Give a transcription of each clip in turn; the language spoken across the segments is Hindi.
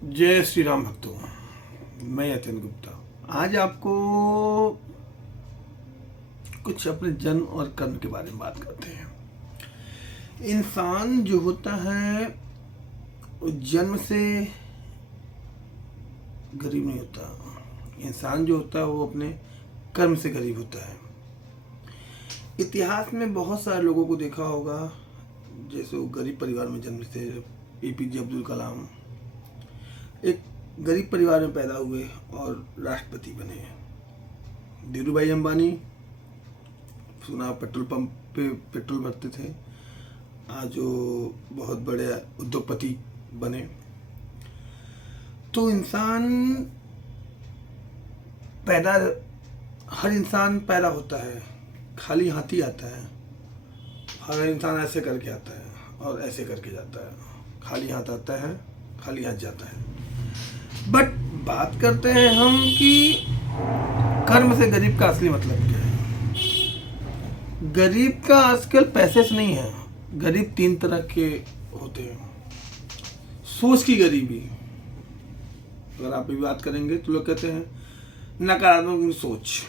जय श्री राम भक्तों। मैं अत्यंत गुप्ता आज आपको कुछ अपने जन्म और कर्म के बारे में बात करते हैं। इंसान जो होता है वो जन्म से गरीब नहीं होता। इंसान जो होता है वो अपने कर्म से गरीब होता है। इतिहास में बहुत सारे लोगों को देखा होगा, जैसे वो गरीब परिवार में जन्म से एपीजे अब्दुल कलाम एक गरीब परिवार में पैदा हुए और राष्ट्रपति बने। धीरू भाई अंबानी सुना पेट्रोल पंप पे पेट्रोल भरते थे, आज वो बहुत बड़े उद्योगपति बने। तो हर इंसान पैदा होता है खाली हाथ ही आता है। हर इंसान ऐसे करके आता है और ऐसे करके जाता है, खाली हाथ आता है खाली हाथ जाता है। बट बात करते हैं हम कि कर्म से गरीब का असली मतलब क्या है। गरीब का आजकल पैसे से नहीं है। गरीब तीन तरह के होते हैं। सोच की गरीबी, अगर आप भी बात करेंगे तो लोग कहते हैं नकारात्मक सोच,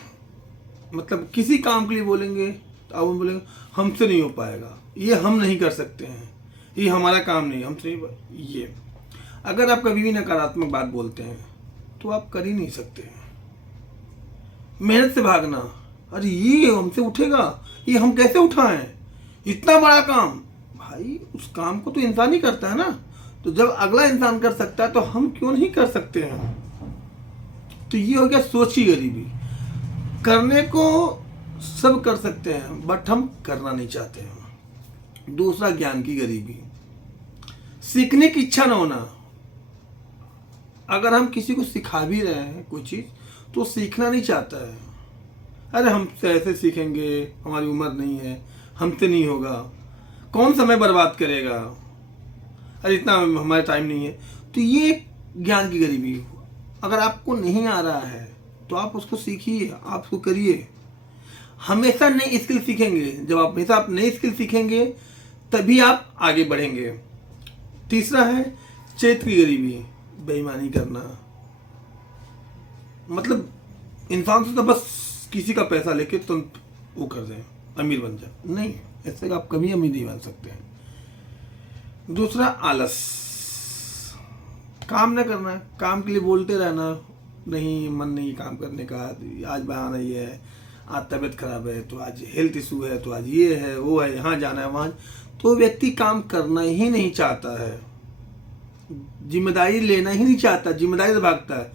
मतलब किसी काम के लिए बोलेंगे तो आप बोलेंगे हमसे नहीं हो पाएगा, ये हम नहीं कर सकते हैं, ये हमारा काम नहीं, हमसे नहीं। ये अगर आप कभी भी नकारात्मक बात बोलते हैं तो आप कर ही नहीं सकते हैं। मेहनत से भागना, अरे ये हमसे उठेगा, ये हम कैसे उठाएं, इतना बड़ा काम। भाई उस काम को तो इंसान ही करता है ना, तो जब अगला इंसान कर सकता है तो हम क्यों नहीं कर सकते हैं। तो ये हो गया सोच की गरीबी। करने को सब कर सकते हैं बट हम करना नहीं चाहते हैं। दूसरा ज्ञान की गरीबी, सीखने की इच्छा न होना। अगर हम किसी को सिखा भी रहे हैं कोई चीज़ तो सीखना नहीं चाहता है। अरे हम ऐसे सीखेंगे, हमारी उम्र नहीं है, हमसे नहीं होगा, कौन समय बर्बाद करेगा, अरे इतना हमारा टाइम नहीं है। तो ये ज्ञान की गरीबी। अगर आपको नहीं आ रहा है तो आप उसको सीखिए, आप उसको करिए। हमेशा नई स्किल सीखेंगे। जब आप हमेशा नई स्किल सीखेंगे तभी आप आगे बढ़ेंगे। तीसरा है चरित्र की गरीबी, बेईमानी करना। मतलब इंसान से तो बस किसी का पैसा लेके तुम वो कर दें, अमीर बन जाए, नहीं, ऐसे आप कभी अमीर नहीं बन सकते हैं। दूसरा आलस, काम न करना, काम के लिए बोलते रहना, नहीं मन नहीं काम करने का, आज बहाना ये है, आज तबीयत खराब है, तो आज हेल्थ इशू है, तो आज ये है वो है, यहाँ जाना है वहाँ, तो व्यक्ति काम करना ही नहीं चाहता है, जिम्मेदारी लेना ही नहीं चाहता, जिम्मेदारी से भागता है।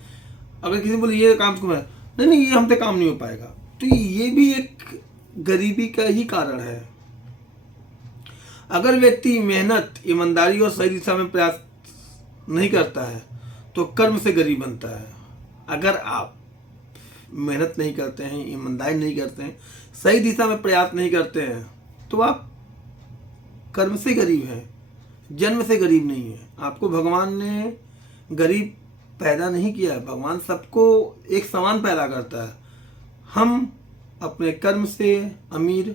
अगर किसी ने बोले ये काम क्यों है, नहीं नहीं ये हमसे काम नहीं हो पाएगा, तो ये भी एक गरीबी का ही कारण है। अगर व्यक्ति मेहनत, ईमानदारी और सही दिशा में प्रयास नहीं करता है तो कर्म से गरीब बनता है। अगर आप मेहनत नहीं करते हैं, ईमानदारी नहीं करते हैं, सही दिशा में प्रयास नहीं करते हैं तो आप कर्म से गरीब हैं, जन्म से गरीब नहीं है। आपको भगवान ने गरीब पैदा नहीं किया है। भगवान सबको एक समान पैदा करता है। हम अपने कर्म से अमीर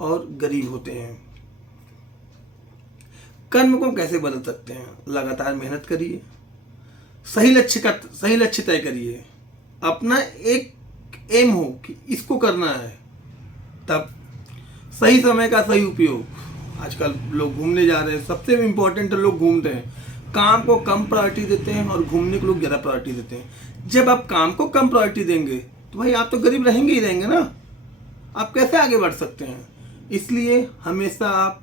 और गरीब होते हैं। कर्म को कैसे बदल सकते हैं? लगातार मेहनत करिए, सही लक्ष्य तय करिए, अपना एक एम हो कि इसको करना है, तब सही समय का सही उपयोग। आजकल लोग घूमने जा रहे हैं, सबसे इम्पोर्टेंट लोग घूमते हैं, काम को कम प्रायोरिटी देते हैं और घूमने को लोग ज़्यादा प्रायोरिटी देते हैं। जब आप काम को कम प्रायोरिटी देंगे तो भाई आप तो गरीब रहेंगे ही रहेंगे ना, आप कैसे आगे बढ़ सकते हैं। इसलिए हमेशा आप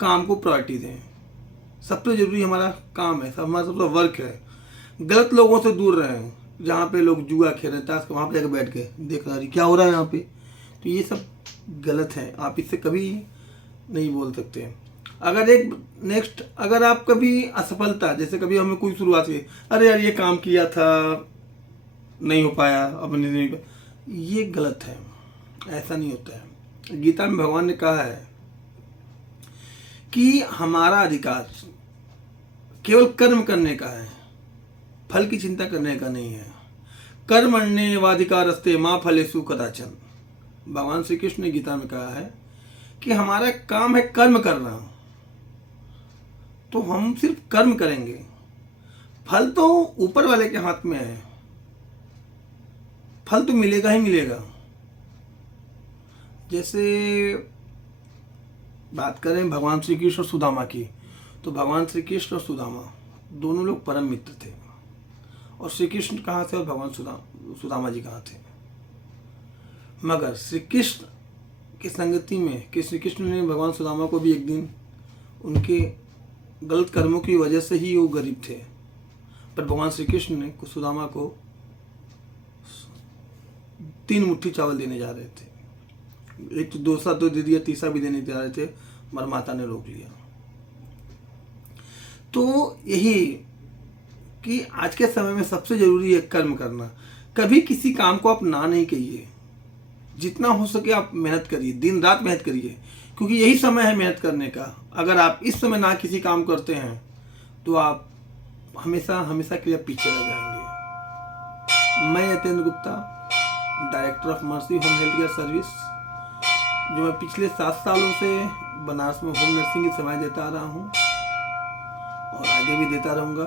काम को प्रायोरिटी दें। सबसे ज़रूरी हमारा काम है, हमारा सबसे वर्क है। गलत लोगों से दूर रहें, जहाँ पे लोग जुआ खेल रहे हैं, ताश, वहाँ पे जाकर बैठ के देख रहा है क्या हो रहा है यहाँ पे, तो ये सब गलत है। आप इससे कभी नहीं बोल सकते। अगर आप कभी असफलता, जैसे कभी हमें कोई शुरुआत की, अरे यार ये काम किया था नहीं हो पाया, अब नहीं, ये गलत है, ऐसा नहीं होता है। गीता में भगवान ने कहा है कि हमारा अधिकार केवल कर्म करने का है, फल की चिंता करने का नहीं है। कर्मण्येवाधिकारस्ते मा फलेषु कदाचन। भगवान श्री कृष्ण ने गीता में कहा है कि हमारा काम है कर्म करना, तो हम सिर्फ कर्म करेंगे, फल तो ऊपर वाले के हाथ में है, फल तो मिलेगा ही मिलेगा। जैसे बात करें भगवान श्री कृष्ण और सुदामा की, तो भगवान श्री कृष्ण और सुदामा दोनों लोग परम मित्र थे। और श्री कृष्ण कहाँ थे और भगवान सुदामा जी कहाँ थे? मगर श्री कृष्ण की संगति में कि श्री कृष्ण ने भगवान सुदामा को भी एक दिन उनके गलत कर्मों की वजह से ही वो गरीब थे, पर भगवान श्री कृष्ण ने सुदामा को 3 मुट्ठी चावल देने जा रहे थे। एक तो दूसरा तो दे दिया, तीसरा भी देने जा रहे थे, मगर माता ने रोक लिया। तो यही कि आज के समय में सबसे जरूरी है कर्म करना। कभी किसी काम को आप ना नहीं कहिए, जितना हो सके आप मेहनत करिए, दिन रात मेहनत करिए, क्योंकि यही समय है मेहनत करने का। अगर आप इस समय ना किसी काम करते हैं तो आप हमेशा हमेशा के लिए पीछे रह जाएंगे। मैं Yatendra Gupta, director of mercy home health care service, जो मैं पिछले 7 सालों से बनारस में होम नर्सिंग की सेवाएं देता आ रहा हूँ और आगे भी देता रहूँगा।